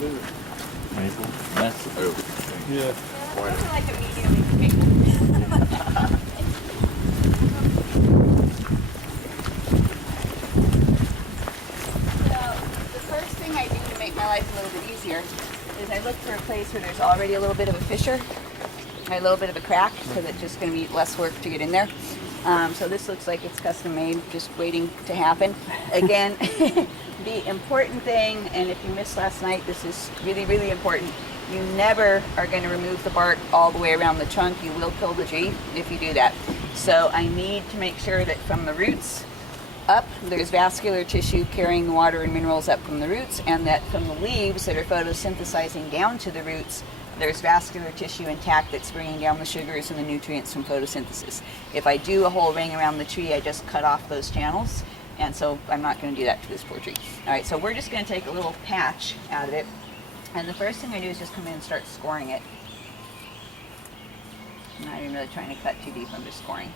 What is it? Maple. That's Yeah. I like a medium maple. So the first thing I do to make my life a little bit easier is I look for a place where there's already a little bit of a fissure, or a little bit of a crack, because it's just going to be less work to get in there. So this looks like it's custom made, just waiting to happen. Again, the important thing, and if you missed last night, this is really, really important. You never are going to remove the bark all the way around the trunk. You will kill the tree if you do that. So I need to make sure that from the roots up, there's vascular tissue carrying the water and minerals up from the roots, and that from the leaves that are photosynthesizing down to the roots, there's vascular tissue intact that's bringing down the sugars and the nutrients from photosynthesis. If I do a whole ring around the tree, I just cut off those channels, and so I'm not going to do that to this poor tree. All right, so we're just going to take a little patch out of it, and the first thing I do is just come in and start scoring it. I'm not even really trying to cut too deep, I'm just scoring.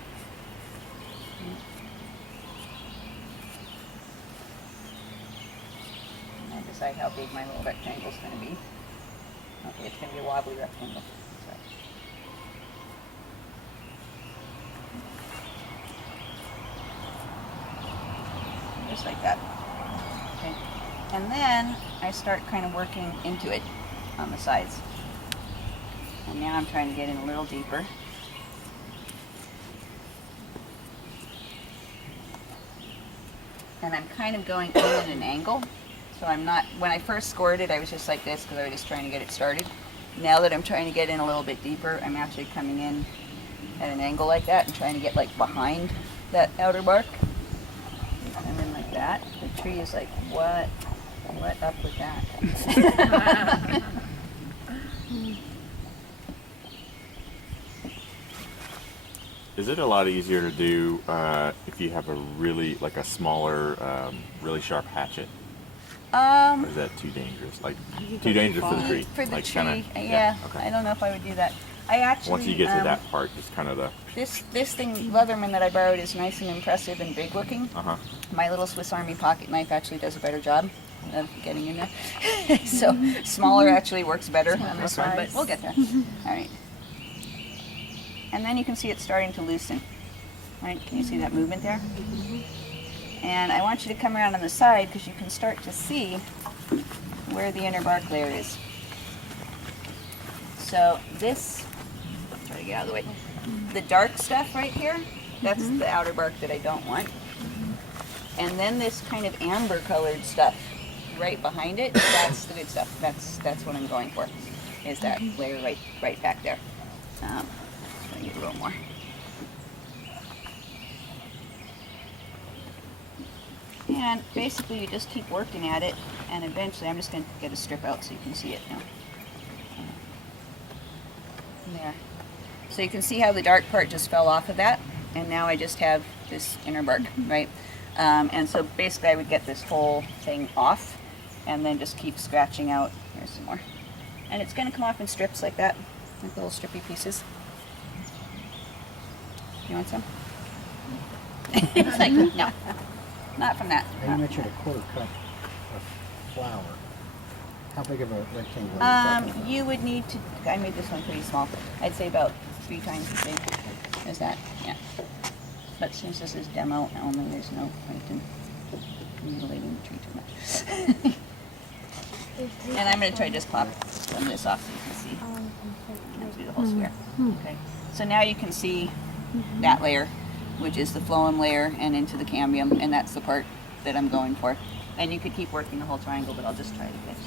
And I decide how big my little rectangle is going to be. Okay, it's going to be a wobbly rectangle. So. Just like that. Okay. And then I start kind of working into it on the sides. And now I'm trying to get in a little deeper. And I'm kind of going in at an angle. So I'm not, when I first scored it, I was just like this because I was just trying to get it started. Now that I'm trying to get in a little bit deeper, I'm actually coming in at an angle like that and trying to get like behind that outer bark. And then like that. The tree is like, what up with that? Is it a lot easier to do if you have a really, like a smaller, really sharp hatchet? Or is that too dangerous? Like, too dangerous for the tree? For the like, tree, kinda, yeah. Okay. I don't know if I would do that. I actually, once you get to that part, just kind of the... This thing, Leatherman, that I borrowed is nice and impressive and big looking. Uh-huh. My little Swiss Army pocket knife actually does a better job of getting in there. So smaller actually works better on this one, but we'll get there. All right. And then you can see it starting to loosen. Right? Can you see that movement there? And I want you to come around on the side because you can start to see where the inner bark layer is. So this, try to get out of the way. The dark stuff right here, that's the outer bark that I don't want. And then this kind of amber colored stuff right behind it, that's the good stuff. That's what I'm going for, is that layer right back there. Try to get a little more. And basically you just keep working at it, and eventually I'm just going to get a strip out so you can see it now. There. So you can see how the dark part just fell off of that, and now I just have this inner bark, right? And so basically I would get this whole thing off, and then just keep scratching out. Here's some more. And it's going to come off in strips like that, like little strippy pieces. You want some? It's like, no. Not from that. I mentioned a quarter cup of flour. How big of a rectangle are you talking about? You would need to, I made this one pretty small. I'd say about 3 times as big as that, yeah. But since this is demo only, there's no point in mutilating the tree too much. And I'm going to try to just pop some of this off so you can see. I'll do the whole square. Okay. So now you can see that layer, which is the phloem layer and into the cambium, and that's the part that I'm going for. And you could keep working the whole triangle, but I'll just try to finish.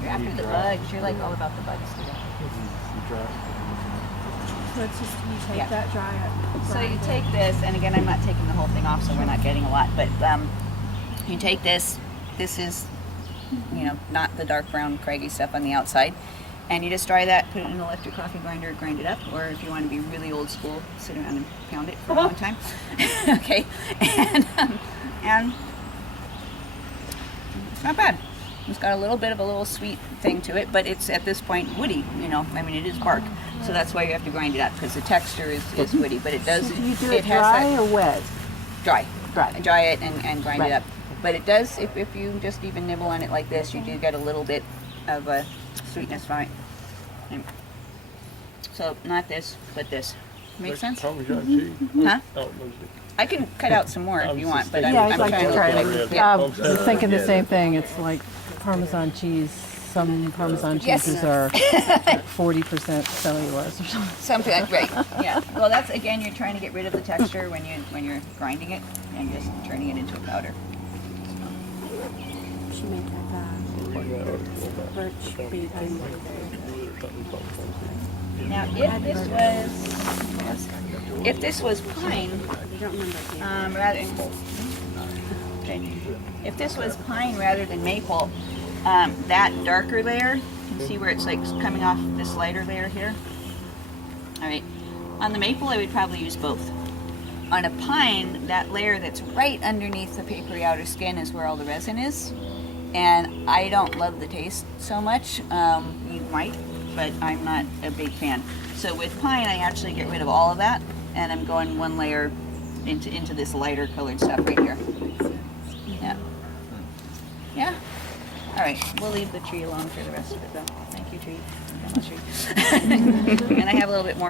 You're after the bugs. You're like all about the bugs today. So it's just, you take Yeah. that dry up. So you take this, and again, I'm not taking the whole thing off, so we're not getting a lot, but you take this. This is, you know, not the dark brown craggy stuff on the outside. And you just dry that, put it in an electric coffee grinder, grind it up, or if you want to be really old school, sit around and pound it for a long time. Okay, and it's not bad. It's got a little bit of a little sweet thing to it, but it's at this point woody, you know, I mean it is bark. So that's why you have to grind it up, because the texture is woody, but it does, So do you do it it has dry that, or wet? dry. Dry. Dry it and grind it up. But it does, if you just even nibble on it like this, you do get a little bit of a sweetness from it. And so not this, but this. Make sense? Parmesan cheese. Huh? Oh, I can cut out some more if you want, but I'm, Yeah, I'd I'm like trying to to try look it. like, yeah. I was thinking the same thing. It's like Parmesan cheese. Some Parmesan Yes. cheeses are 40% cellulose or something. Something like, right, yeah. Well, that's, again, you're trying to get rid of the texture when you're grinding it and just turning it into a powder. She made that birch bacon. Now, if this was pine, if this was pine rather than maple, that darker layer, you can see where it's like coming off this lighter layer here. All right, on the maple, I would probably use both. On a pine, that layer that's right underneath the papery outer skin is where all the resin is. And I don't love the taste so much. You might, but I'm not a big fan. So with pine, I actually get rid of all of that, and I'm going one layer into this lighter colored stuff right here. Yeah. Yeah. All right, we'll leave the tree alone for the rest of it though. Thank you, tree. Tree. And I have a little bit more.